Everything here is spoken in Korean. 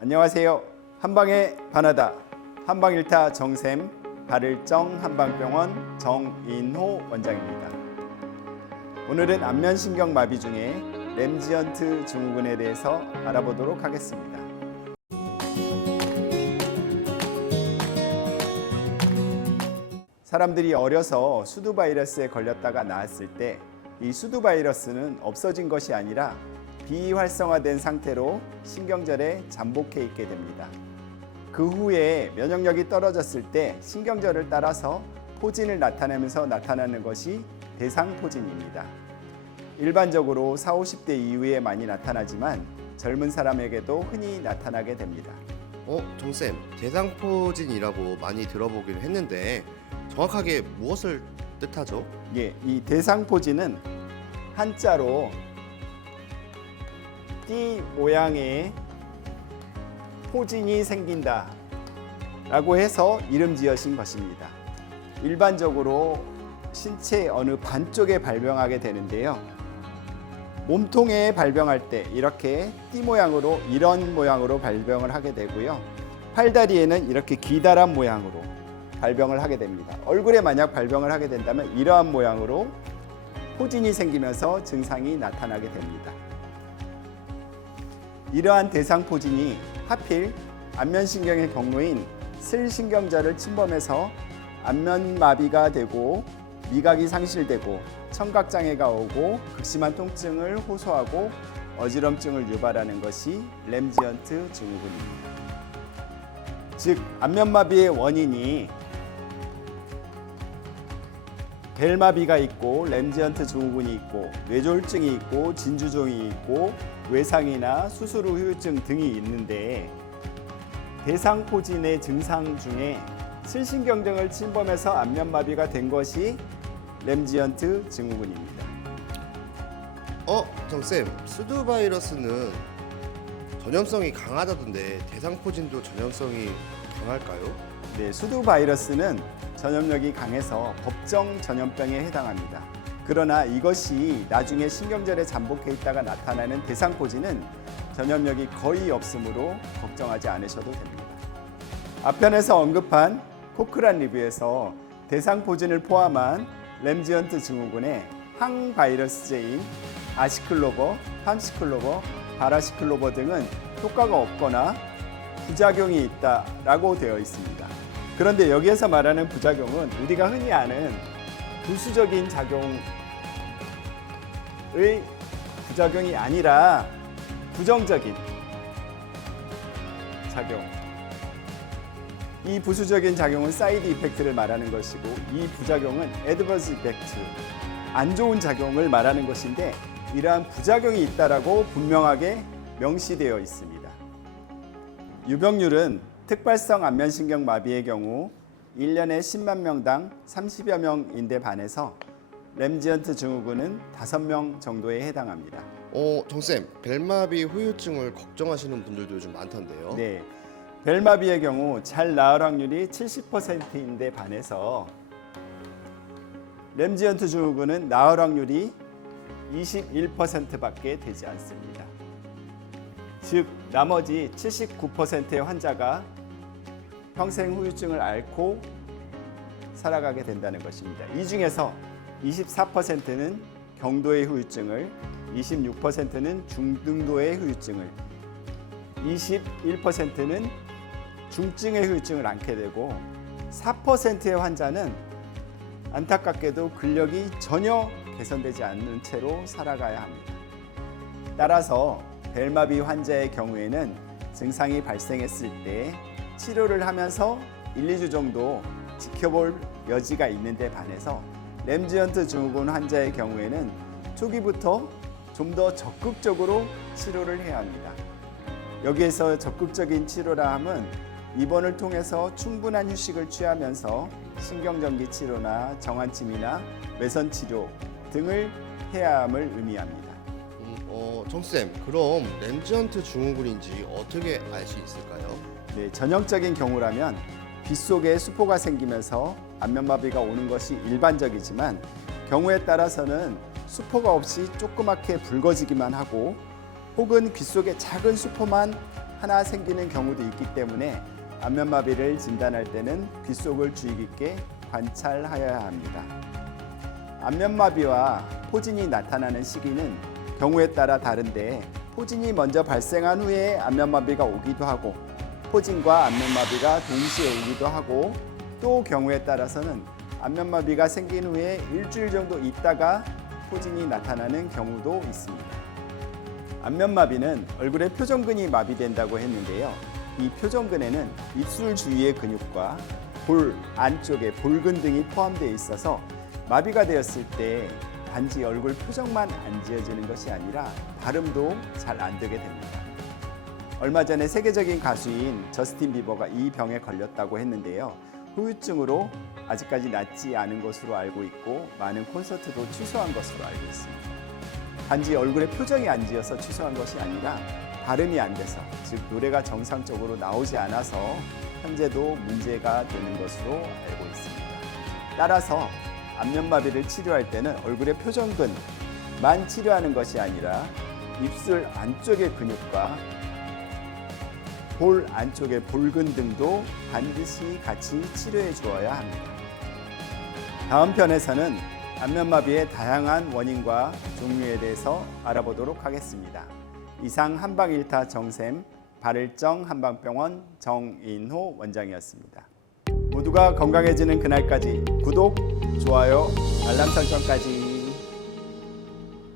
안녕하세요. 한방의 바나다 한방일타 정샘 발을정 한방병원 정인호 원장입니다. 오늘은 안면신경마비 중에 램지언트 증후군에 대해서 알아보도록 하겠습니다. 사람들이 어려서 수두 바이러스에 걸렸다가 나았을 때 이 수두 바이러스는 없어진 것이 아니라 비활성화된 상태로 신경절에 잠복해 있게 됩니다. 그 후에 면역력이 떨어졌을 때 신경절을 따라서 포진을 나타내면서 나타나는 것이 대상포진입니다. 일반적으로 40, 50대 이후에 많이 나타나지만 젊은 사람에게도 흔히 나타나게 됩니다. 정쌤, 대상포진이라고 많이 들어보긴 했는데 정확하게 무엇을 뜻하죠? 예, 이 대상포진은 한자로 띠 모양의 포진이 생긴다 라고 해서 이름 지어진 것입니다. 일반적으로 신체 어느 반쪽에 발병하게 되는데요. 몸통에 발병할 때 이렇게 띠 모양으로 이런 모양으로 발병을 하게 되고요. 팔다리에는 이렇게 기다란 모양으로 발병을 하게 됩니다. 얼굴에 만약 발병을 하게 된다면 이러한 모양으로 포진이 생기면서 증상이 나타나게 됩니다. 이러한 대상포진이 하필 안면신경의 경우인 슬신경절을 침범해서 안면마비가 되고 미각이 상실되고 청각장애가 오고 극심한 통증을 호소하고 어지럼증을 유발하는 것이 램지언트 증후군입니다. 즉 안면마비의 원인이 벨마비가 있고 램지언트 증후군이 있고 뇌졸중이 있고 진주종이 있고 외상이나 수술 후 후유증 등이 있는데 대상포진의 증상 중에 슬신경정을 침범해서 안면마비가 된 것이 램지언트 증후군입니다. 정쌤, 수두 바이러스는 전염성이 강하다던데 대상포진도 전염성이 강할까요? 네, 수두 바이러스는 전염력이 강해서 법정 전염병에 해당합니다. 그러나 이것이 나중에 신경절에 잠복해 있다가 나타나는 대상포진은 전염력이 거의 없으므로 걱정하지 않으셔도 됩니다. 앞편에서 언급한 코크란 리뷰에서 대상포진을 포함한 램지언트 증후군의 항바이러스제인 아시클로버, 팜시클로버, 바라시클로버 등은 효과가 없거나 부작용이 있다라고 되어 있습니다. 그런데 여기에서 말하는 부작용은 우리가 흔히 아는 부수적인 작용의 부작용이 아니라 부정적인 작용. 이 부수적인 작용은 사이드 이펙트를 말하는 것이고 이 부작용은 애드버스 이펙트, 안 좋은 작용을 말하는 것인데 이러한 부작용이 있다라고 분명하게 명시되어 있습니다. 유병률은 특발성 안면신경 마비의 경우 1년에 10만 명당 30여 명인데 반해서 램지언트 증후군은 5명 정도에 해당합니다. 정쌤, 벨마비 후유증을 걱정하시는 분들도 요즘 많던데요. 네, 벨마비의 경우 잘 나을 확률이 70%인데 반해서 램지언트 증후군은 나을 확률이 21%밖에 되지 않습니다. 즉 나머지 79%의 환자가 평생 후유증을 앓고 살아가게 된다는 것입니다. 이 중에서 24%는 경도의 후유증을, 26%는 중등도의 후유증을, 21%는 중증의 후유증을 앓게 되고 4%의 환자는 안타깝게도 근력이 전혀 개선되지 않는 채로 살아가야 합니다. 따라서 벨마비 환자의 경우에는 증상이 발생했을 때 치료를 하면서 1, 2주 정도 지켜볼 여지가 있는데 반해서 램지언트 증후군 환자의 경우에는 초기부터 좀 더 적극적으로 치료를 해야 합니다. 여기에서 적극적인 치료라 함은 입원을 통해서 충분한 휴식을 취하면서 신경전기 치료나 정환침이나 외선 치료 등을 해야 함을 의미합니다. 정쌤, 그럼 램지언트 증후군인지 어떻게 알 수 있을까요? 네, 전형적인 경우라면 빗속에 수포가 생기면서 안면마비가 오는 것이 일반적이지만 경우에 따라서는 수포가 없이 조그맣게 붉어지기만 하고 혹은 귓속에 작은 수포만 하나 생기는 경우도 있기 때문에 안면마비를 진단할 때는 귀 속을 주의 깊게 관찰하여야 합니다. 안면마비와 포진이 나타나는 시기는 경우에 따라 다른데 포진이 먼저 발생한 후에 안면마비가 오기도 하고 포진과 안면마비가 동시에 오기도 하고 또 경우에 따라서는 안면마비가 생긴 후에 일주일 정도 있다가 포진이 나타나는 경우도 있습니다. 안면마비는 얼굴의 표정근이 마비된다고 했는데요. 이 표정근에는 입술 주위의 근육과 볼 안쪽의 볼근 등이 포함되어 있어서 마비가 되었을 때 단지 얼굴 표정만 안 지어지는 것이 아니라 발음도 잘 안 되게 됩니다. 얼마 전에 세계적인 가수인 저스틴 비버가 이 병에 걸렸다고 했는데요. 후유증으로 아직까지 낫지 않은 것으로 알고 있고 많은 콘서트도 취소한 것으로 알고 있습니다. 단지 얼굴에 표정이 안 지어서 취소한 것이 아니라 발음이 안 돼서, 즉 노래가 정상적으로 나오지 않아서 현재도 문제가 되는 것으로 알고 있습니다. 따라서 안면마비를 치료할 때는 얼굴의 표정근만 치료하는 것이 아니라 입술 안쪽의 근육과 볼 안쪽의 볼근 등도 반드시 같이 치료해 주어야 합니다. 다음 편에서는 안면마비의 다양한 원인과 종류에 대해서 알아보도록 하겠습니다. 이상 한방일타 정샘 발을정 한방병원 정인호 원장이었습니다. 모두가 건강해지는 그날까지 구독, 좋아요, 알람 설정까지